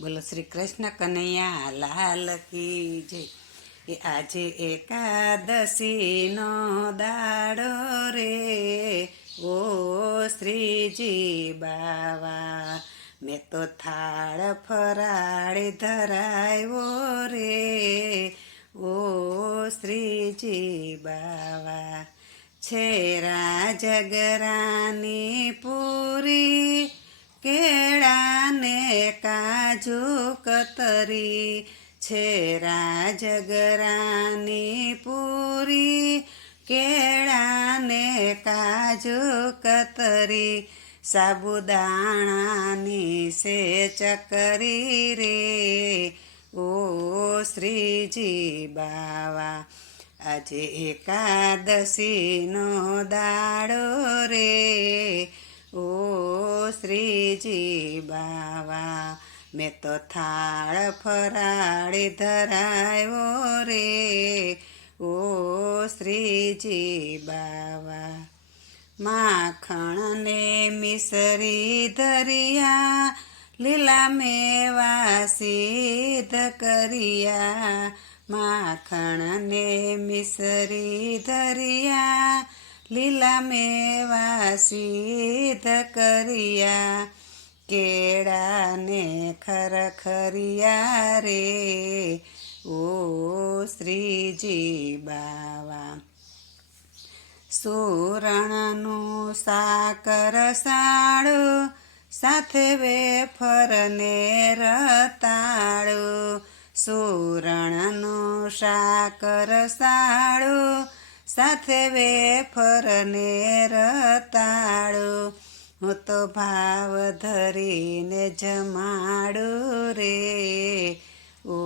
બોલો, શ્રી કૃષ્ણ કનૈયા, લાલ કી જય. એ આજે એકાદશીનો દાડો રે. ઓ શ્રીજી બાવા, મેં તો થાળ ફરાળી ધરાવ્યો રે. ઓ શ્રીજી બાવા, છે રાજગરાની કતરી છે રાજગરાની પૂરી, કેળાને કાજુ કતરી, સાબુદાણાની સે ચકરી રે. ઓ શ્રીજી બાવા, આજે એકાદશીનો દાડો રે. ઓ શ્રીજી બાવા મેં તો થાળ ફરાળી ધરાયો રે. ઓ શ્રીજી બાવા, માખણને મિસરી ધરિયા, લીલા મેવા સિદ્ધ કર્યા, માખણને મિસરી ધરિયા, લીલા મેવા સિદ્ધ કર્યા કેળાને ખરખરિયા રે. ઓ શ્રીજી બાવા. સુરણનું સાકર સાળું, સાથે વેફરને રતાળું. સુરણનું સાકર સાળું, સાથે વેફરને રતાળું. હું તો ભાવ ધરીને જમાડું રે. ઓ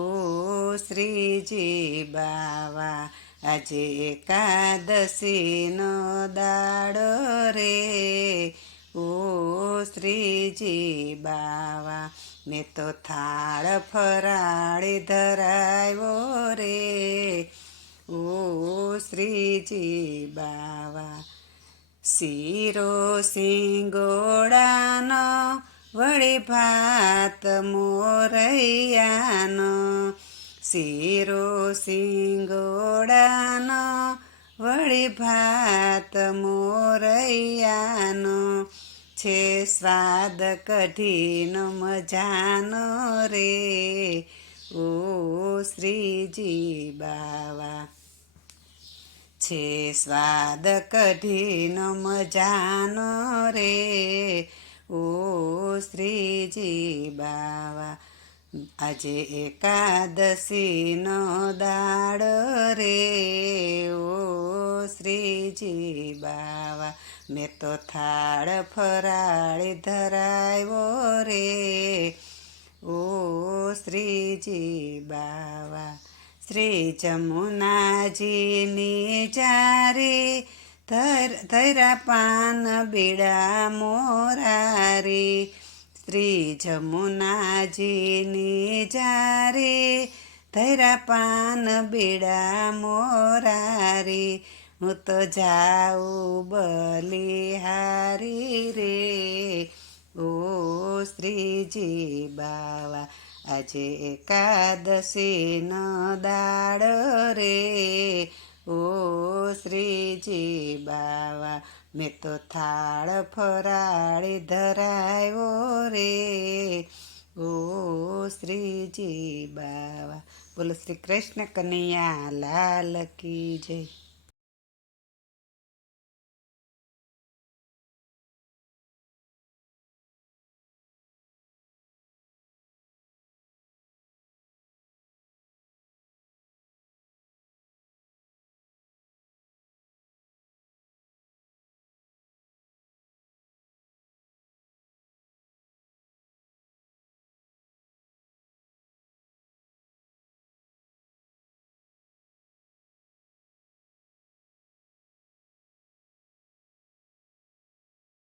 શ્રીજી બાવા, આજે એકાદશીનો દાડો રે. ઓ શ્રીજી બાવા, મેં તો થાળ ફરાળી ધરાવ્યો રે. ઓ શ્રીજી બાવા શીરો સિંગોડાનો વળી ભાત મોરૈયાનો. શીરો સિંગોડાનો વળી ભાત મોરૈયાનો. છે સ્વાદ કઢીનો મજાનો રે. ઓ શ્રીજી બાવા. છે સ્વાદ કઢીનો મજાનો રે. ઓ શ્રીજી બાવા, આજે એકાદશીનો દાડ રે. ઓ શ્રીજી બાવા, મેં તો થાળ ફરાળી ધરાવ્યો રે. ઓ શ્રીજી બાવા શ્રી જમુનાજીની જારી ધરા પાન બીડા મોરારી. શ્રી જમુનાજીની જારી ધરા પાન બીડા મોરારી. હું તો જાઉં બલિહારી રે. ઓ શ્રીજી બાવા આજે એકાદશીનો દાડ રે. ઓ શ્રીજી બાવા, મેં તો થાળ ફરાળી ધરાવ્યો રે. ઓ શ્રીજી બાવા, બોલો શ્રી કૃષ્ણ કનૈયા, લાલ કી જય.